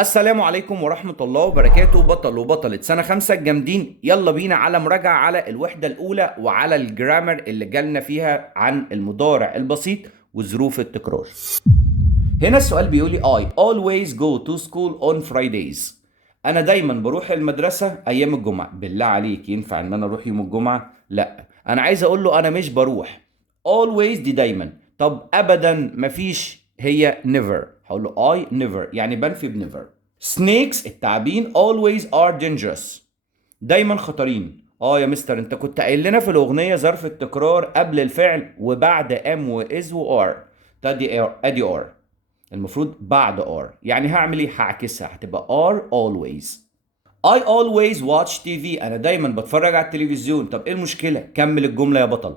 السلام عليكم ورحمة الله وبركاته. بطل وبطلة سنة 5 الجامدين، يلا بينا على مراجعة على الوحدة الأولى وعلى الجرامر اللي جالنا فيها عن المضارع البسيط وظروف التكرار. هنا السؤال بيقولي I always go to school on Fridays. أنا دايما بروح المدرسة أيام الجمعة. بالله عليك ينفع إن أنا أروح يوم الجمعة؟ لا، أنا عايز أقول له أنا مش بروح. always دي دايما. طب أبدا مفيش، هي never. هقول له I never، يعني بنفي بنيفر. snakes التعابين always are dangerous، دايما خطرين. يا مستر انت كنت قايل لنا في الاغنيه ظرف التكرار قبل الفعل وبعد ام واز وار. ادي ار، المفروض بعد ار، يعني هعمل ايه؟ هعكسها، هتبقى ار always. I always watch TV، انا دايما بتفرج على التلفزيون. طب ايه المشكله؟ كمل الجمله يا بطل.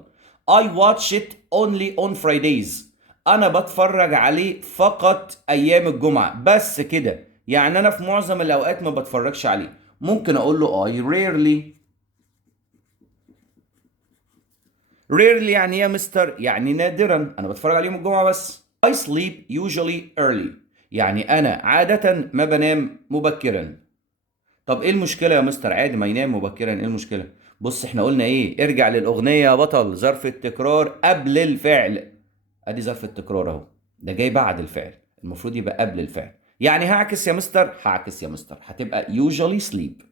I watch it only on Fridays، انا بتفرج عليه فقط ايام الجمعه، بس كده. يعني انا في معظم الاوقات ما بتفرجش عليه. ممكن اقول له I rarely. rarely يعني ايه يا مستر؟ يعني نادرا، انا بتفرج عليه يوم الجمعه بس. I sleep usually early، يعني انا عاده ما بنام مبكرا. طب ايه المشكله يا مستر؟ عادي ما ينام مبكرا، ايه المشكله؟ بص احنا قلنا ايه؟ ارجع للاغنيه يا بطل. ظرف التكرار قبل الفعل، ادي ظرف التكرار اهو، ده جاي بعد الفعل، المفروض يبقى قبل الفعل. يعني هعكس يا مستر، هعكس يا مستر، هتبقى usually sleep.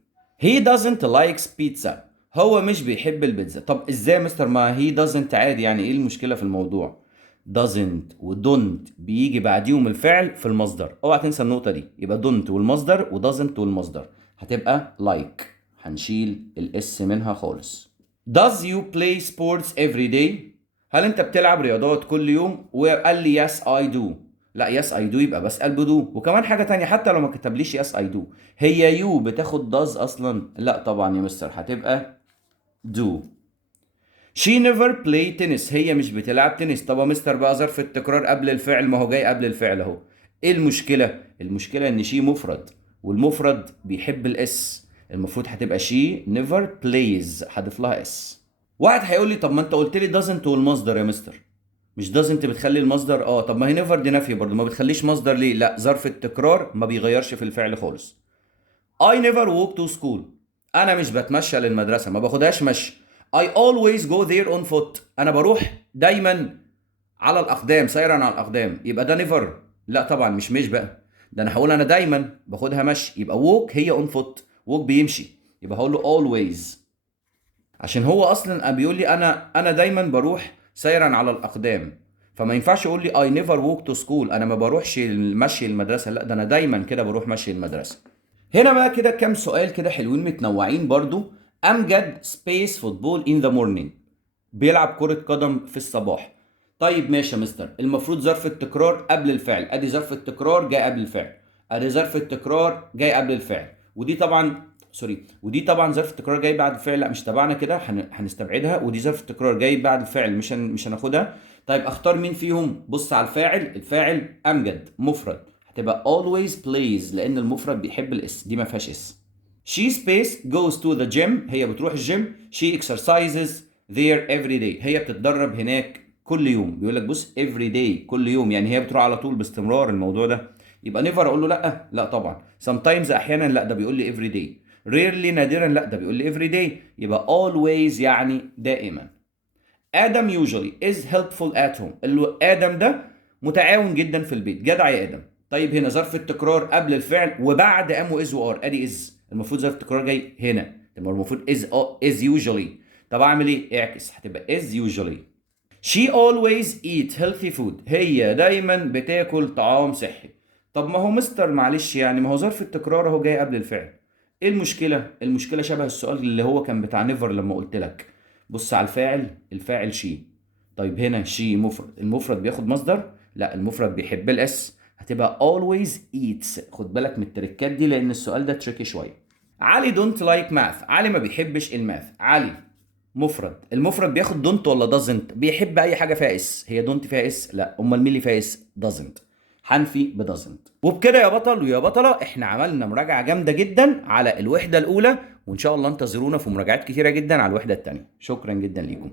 He doesn't likes pizza، هو مش بيحب البيتزا. طب ازاي يا مستر؟ ما he doesn't عادي، يعني ايه المشكله في الموضوع؟ doesn't و don't بيجي بعديهم الفعل في المصدر، اوعى تنسى النقطه دي. يبقى don't والمصدر و doesn't والمصدر، هتبقى like، هنشيل الاس منها خالص. Does you play sports every day؟ هل انت بتلعب رياضات كل يوم؟ وقال لي yes I do. لا yes I do يبقى بسأل بدو. وكمان حاجة تانية، حتى لو ما كتبليش yes I do، هي يو بتاخد does اصلا؟ لا طبعا يا مستر، هتبقى do. She never play tennis، هي مش بتلعب تنس. طب يا مستر بقى ظرف التكرار قبل الفعل، ما هو جاي قبل الفعل اهو. ايه المشكلة؟ المشكلة ان she مفرد، والمفرد بيحب الاس، المفروض هتبقى she never plays، هضيف لها اس. واحد هيقول لي طب ما انت قلت لي doesn't والمصدر يا مستر. مش doesn't بتخلي المصدر؟ طب ما هي never دي نفي برضه، ما بتخليش مصدر ليه؟ لا، ظرف التكرار ما بيغيرش في الفعل خالص. I never walk to school، انا مش بتمشى للمدرسه، ما باخدهاش مشي. I always go there on foot، انا بروح دايما على الاقدام، سيرا على الاقدام. يبقى ده never؟ لا طبعا، مش بقى، ده انا هقول انا دايما باخدها مشي. يبقى walk هي on foot، walk بيمشي، يبقى هقول له always، عشان هو اصلا بيقول لي انا دايما بروح سيرا على الاقدام. فما ينفعش يقول لي I never walk to school، انا ما بروحش مشي المدرسه، لا ده انا دايما كده بروح مشي المدرسه. هنا بقى كده كام سؤال كده حلوين متنوعين برضو. امجد سبيس فوتبول ان ذا مورنينج، بيلعب كرة قدم في الصباح. طيب ماشي يا مستر، المفروض ظرف التكرار قبل الفعل، ادي ظرف التكرار جاي قبل الفعل، ادي ظرف التكرار جاي قبل الفعل، ودي طبعا سوري، ودي طبعا ظرف التكرار جاي بعد الفعل، لا مش تبعنا كده، هنستبعدها. ودي ظرف التكرار جاي بعد الفعل، مش هناخدها. طيب اختار مين فيهم؟ بص على الفاعل، الفاعل امجد مفرد، هتبقى always plays لان المفرد بيحب الاس، دي ما فيهاش اس. She space goes to the gym، هي بتروح الجيم. She exercises there every day، هي بتتدرب هناك كل يوم. بيقول لك بص every day، كل يوم، يعني هي بتروح على طول باستمرار الموضوع ده. يبقى never اقول له لا، لا طبعا. sometimes احيانا، لا ده بيقول لي every day. rarely نادرا، لا ده بيقول لي every day. يبقى always يعني دائما. ادم usually is helpful at home، اللي هو ادم ده متعاون جدا في البيت، جدع يا ادم. طيب هنا ظرف التكرار قبل الفعل وبعد ام واز وار، ادي از، المفروض ظرف التكرار جاي هنا، طب المفروض از usually. طب اعمل ايه؟ اعكس، هتبقى is usually. She always eat healthy food، هي دايما بتاكل طعام صحي. طب ما هو مستر معلش، يعني ما هو ظرف التكرار اهو جاي قبل الفعل. ايه المشكلة؟ المشكلة شبه السؤال اللي هو كان بتاع نيفر لما قلت لك. بص على الفاعل، الفاعل شي. طيب هنا شي مفرد، المفرد بياخد مصدر؟ لا، المفرد بيحب الاس، هتبقى always eats. خد بالك من التركات دي لان السؤال ده تريكي شوية. علي don't like math، علي ما بيحبش الماث. علي مفرد، المفرد بياخد دونت ولا دازنت؟ بيحب اي حاجه فيها اس، هي دونت فيها اس؟ لا، امال مين اللي فيها اس؟ دازنت، حنفي بدازنت. وبكده يا بطل ويا بطله احنا عملنا مراجعه جامده جدا على الوحده الاولى، وان شاء الله انتظرونا في مراجعات كتيره جدا على الوحده الثانيه. شكرا جدا ليكم.